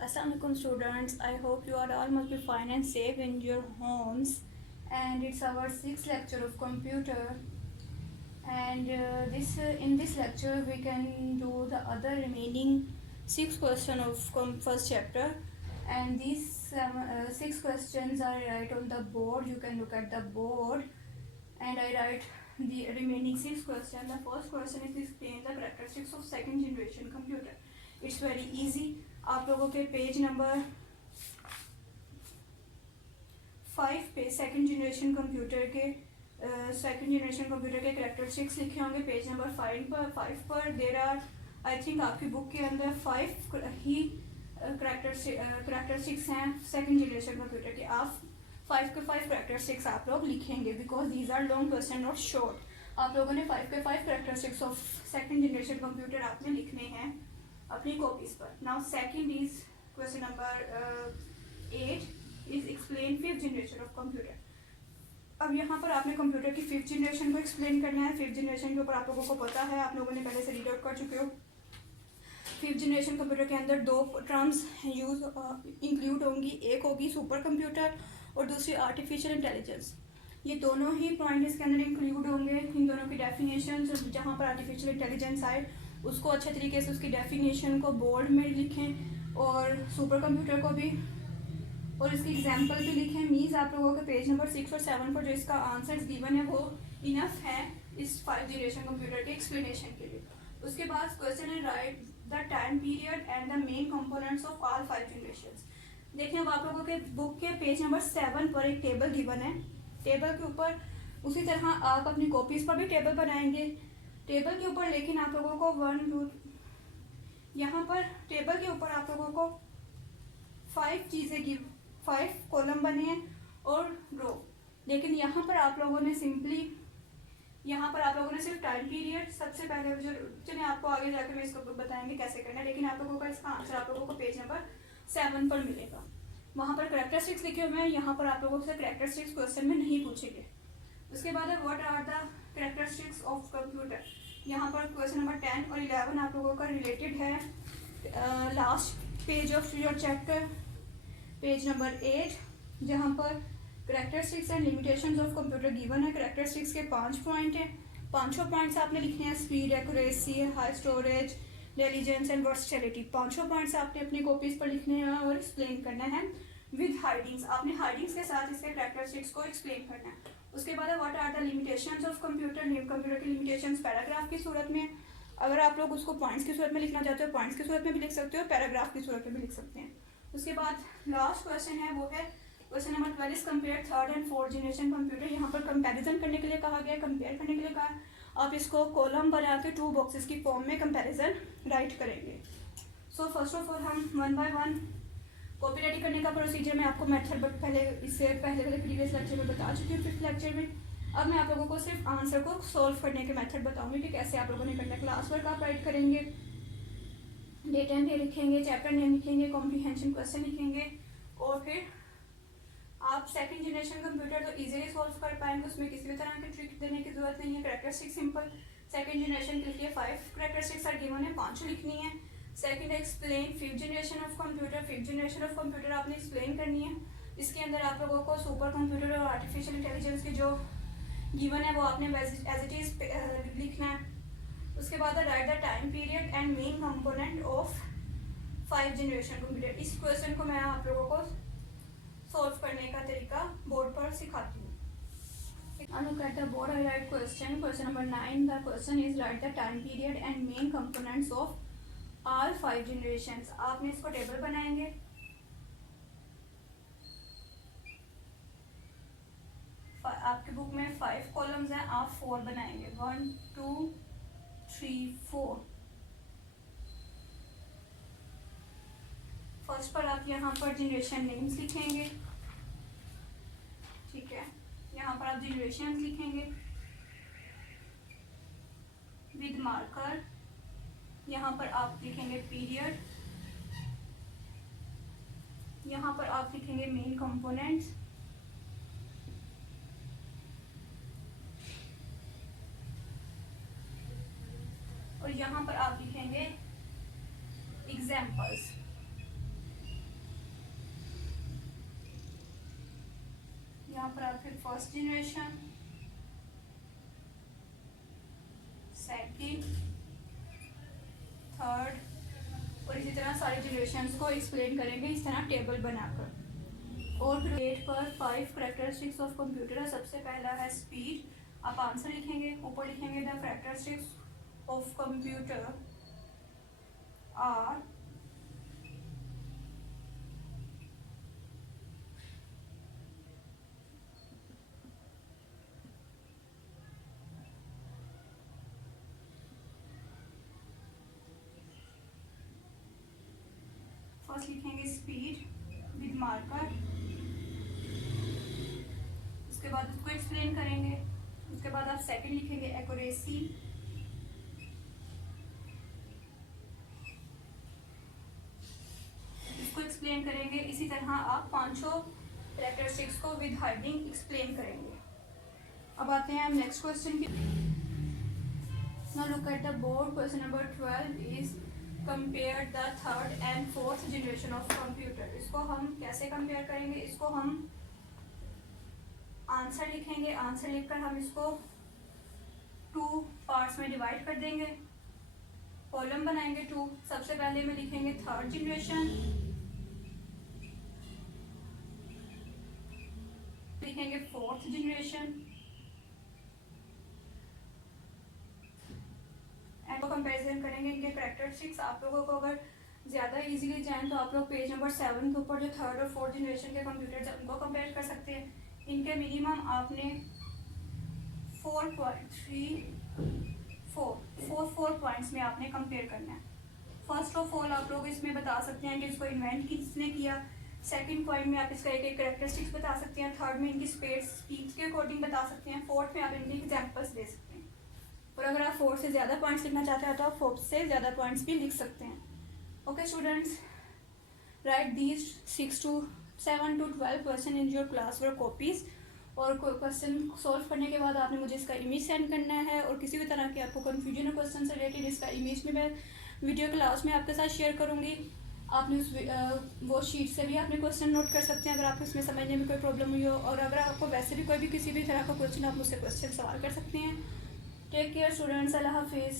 Assalamualaikum students, I hope you are all must be fine and safe in your homes, and it's our sixth lecture of computer, and this in this lecture we can do the other remaining six question of first chapter, and these six questions are right on the board. You can look at the board, and I write the remaining six questions. The first question is explain the characteristics of second generation computer. It's very easy. आप लोगों के page number 5 पे second generation computer के characteristics लिखे होंगे. Page number 5 पर there are I think आपकी book के अंदर 5 ही करेक्टरिस्टिक्स हैं सेकंड जनरेशन कंप्यूटर के. आप 5 के 5 करेक्टरिस्टिक्स आप लोग लिखेंगे because these are long question not short. आप लोगों ने 5 के 5 characteristics of second generation computer आपने लिखने हैं अपनी कॉपीज पर. Now second is question number 8 is explain fifth generation of computer. अब यहाँ पर आपने कंप्यूटर की फिफ्थ जनरेशन को एक्सप्लेन करना है. फिफ्थ जनरेशन के ऊपर आप लोगों को पता है, आप लोगों ने पहले से रीड आउट कर चुके हो. फिफ्थ जनरेशन कंप्यूटर के अंदर दो टर्म्स यूज इंक्लूड होंगी. एक होगी सुपर कंप्यूटर और दूसरी आर्टिफिशियल इंटेलिजेंस. ये दोनों ही पॉइंट इसके अंदर इंक्लूड होंगे. इन दोनों की डेफिनेशन, जहाँ पर आर्टिफिशियल इंटेलिजेंस आए उसको अच्छे तरीके से उसकी डेफिनेशन को बोर्ड में लिखें और सुपर कंप्यूटर को भी और इसकी एग्जांपल भी लिखें. मीन्स आप लोगों के पेज नंबर 6 और 7 पर जो इसका आंसर्स गिवन है वो इनफ है इस 5 जनरेशन कंप्यूटर के एक्सप्लेनेशन के लिए. उसके बाद क्वेश्चन है right the time period and the main components of all 5 generations. देखिए अब आप लोगों के बुक के पेज नंबर 7 पर एक टेबल गिवन है. टेबल के ऊपर उसी तरह आप अपनी कॉपीज पर भी टेबल बनाएंगे टेबल के ऊपर, लेकिन आप लोगों को 1 2 यहाँ पर टेबल के ऊपर आप लोगों को 5 चीज़ें 5 कॉलम बने हैं और रो. लेकिन यहाँ पर आप लोगों ने सिंपली सिर्फ टाइम पीरियड सबसे पहले जो चलिए आपको आगे जाकर मैं इसको बताएंगे कैसे करना है. लेकिन आप लोगों का इसका आंसर आप लोगों को पेज नंबर 7 पर मिलेगा. वहाँ पर करेक्टरिस्टिक्स लिखे हुए हैं. यहाँ पर आप लोगों से करेक्टरिस्टिक्स क्वेश्चन में नहीं पूछेंगे. उसके बाद है what are the characteristics of computer. यहाँ पर क्वेश्चन नंबर 10 और 11 आप लोगों का रिलेटेड है. Last page of your chapter page number 8 जहाँ पर characteristics and limitations of computer given है. करेक्टरिस्टिक्स के 5 पॉइंट हैं. पांचों पॉइंट्स आपने लिखने हैं. Speed, accuracy, high storage, intelligence and versatility. पांचों पॉइंट्स आपने अपनी कॉपीज पर लिखने हैं और एक्सप्लेन करना है विद हाइडिंग्स. आपने हाइडिंग्स के साथ इसके करेक्टरिस्टिक्स को एक्सप्लेन करना है. उसके बाद what are the limitations of computer. Computer की लिमिटेशंस पैराग्राफ की सूरत में. अगर आप लोग उसको पॉइंट्स की सूरत में लिखना चाहते हो पॉइंट्स की सूरत में भी लिख सकते हो, पैराग्राफ की सूरत में भी लिख सकते हैं. उसके बाद लास्ट क्वेश्चन है वो है question number 12 is compare third and fourth generation computer. यहाँ पर कंपैरिजन करने के लिए कहा गया, कंपेयर करने के लिए कहा. आप इसको कॉलम बना के 2 बॉक्सेस की फॉर्म में कंपैरिजन राइट करेंगे. सो फर्स्ट ऑफ ऑल हम 1 बाय 1 कॉपी रेडी करने का प्रोसीजर मैं आपको मेथड इससे पहले वाले प्रीवियस लेक्चर में बता चुकी हूँ, 5th लेक्चर में. अब मैं आप लोगों को सिर्फ आंसर को सॉल्व करने के मेथड बताऊंगी कि कैसे आप लोगों ने करना है. क्लास वर्क आप राइट करेंगे, डेट एंड डे लिखेंगे, चैप्टर नेम लिखेंगे, कॉम्प्रीहेंशन क्वेश्चन लिखेंगे और फिर आप सेकंड जनरेशन कंप्यूटर तो इजीली सॉल्व कर पाएंगे. उसमें किसी भी तरह की ट्रिक देने की जरूरत नहीं है. Characteristic simple. सेकंड जनरेशन के लिए 5 करेक्टरिस्टिक्स आर गिवन है, 5 लिखनी है. Second explain fifth generation of computer. Fifth generation of computer आपने एक्सप्लेन करनी है. इसके अंदर आप लोगों को सुपर कंप्यूटर और आर्टिफिशियल इंटेलिजेंस की जो गिवन है वो आपने एज इट इज लिखना है. उसके बाद right the time period and main component of 5 generation computer. इस क्वेश्चन को मैं आप लोगों को सॉल्व करने का तरीका बोर्ड पर सिखाती हूँ. Now look at the board. I write question number 9. The question is write the time period and main components of all 5 generations. आपने इसको टेबल बनाएंगे. आपके बुक में 5 कॉलम्स हैं, आप 4 बनाएंगे. 1 2 3 4. फर्स्ट पर आप यहाँ पर जनरेशन नेम्स लिखेंगे. ठीक है, यहाँ पर आप जनरेशन लिखेंगे विद मार्कर. यहाँ पर आप लिखेंगे पीरियड. यहाँ पर आप लिखेंगे मेन कंपोनेंट्स. और यहाँ पर आप लिखेंगे एग्जाम्पल्स. यहाँ पर आप फिर फर्स्ट जनरेशन, सेकंड, थर्ड और इसी तरह सारे जनरेशन्स को एक्सप्लेन करेंगे इस तरह टेबल बनाकर। और फिर 8 पर 5 करेक्टरिस्टिक्स ऑफ कंप्यूटर है। सबसे पहला है स्पीड। आप आंसर लिखेंगे, ऊपर लिखेंगे the characteristics of computer are first लिखेंगे स्पीड विद मार्कर, उसके बाद उसको एक्सप्लेन करेंगे। उसके बाद आप सेकंड लिखेंगे एक्यूरेसी, इसको एक्सप्लेन करेंगे। इसी तरह आप पांचों कैरेक्टरिस्टिक्स को विद हेडिंग एक्सप्लेन करेंगे। अब आते हैं हम नेक्स्ट क्वेश्चन की। Now look at the board. Question number 12 is compare the third and fourth generation of computer. इसको हम कैसे कंपेयर करेंगे? इसको हम आंसर लिखेंगे, आंसर लिखकर हम इसको 2 पार्ट्स में डिवाइड कर देंगे, कॉलम बनाएंगे 2। सबसे पहले में लिखेंगे थर्ड जनरेशन, लिखेंगे फोर्थ जनरेशन, एंड कंपैरिजन करेंगे इनके कैरेक्टरिस्टिक्स। आप लोगों को अगर ज़्यादा इजीली जाए तो आप लोग पेज नंबर 7 के ऊपर जो थर्ड और फोर्थ जनरेशन के कंप्यूटर है उनको कंपेयर कर सकते हैं। इनके मिनिमम आपने 4 पॉइंट्स में आपने कंपेयर करना है। फर्स्ट ऑफ ऑल आप लोग इसमें बता सकते हैं कि इसको इन्वेंट किसने किया। सेकंड पॉइंट में आप इसका एक एक कैरेक्टरिस्टिक्स बता सकते हैं। थर्ड में इनकी स्पीड के अकॉर्डिंग बता सकते हैं। फोर्थ में आप इनके एग्जाम्पल्स दे सकते हैं। और अगर आप 4 से ज़्यादा पॉइंट्स लिखना चाहते हैं तो आप 4 से ज़्यादा पॉइंट्स भी लिख सकते हैं। Okay students, right these 7 to 12 question in your class work copies. और क्वेश्चन सॉल्व करने के बाद आपने मुझे इसका इमेज सेंड करना है। और किसी भी तरह की आपको कन्फ्यूजन है क्वेश्चन से रिलेटेड, इसका इमेज में मैं वीडियो क्लास में आपके साथ शेयर करूँगी। आपने उस वो शीट से भी आपने क्वेश्चन नोट कर सकते हैं अगर आपको इसमें समझने में कोई प्रॉब्लम हुई हो। और अगर आपको वैसे भी कोई भी किसी भी तरह का क्वेश्चन आप मुझसे क्वेश्चन सवाल कर सकते हैं। टेक केयर स्टूडेंट्स, अल्लाह हाफिज़।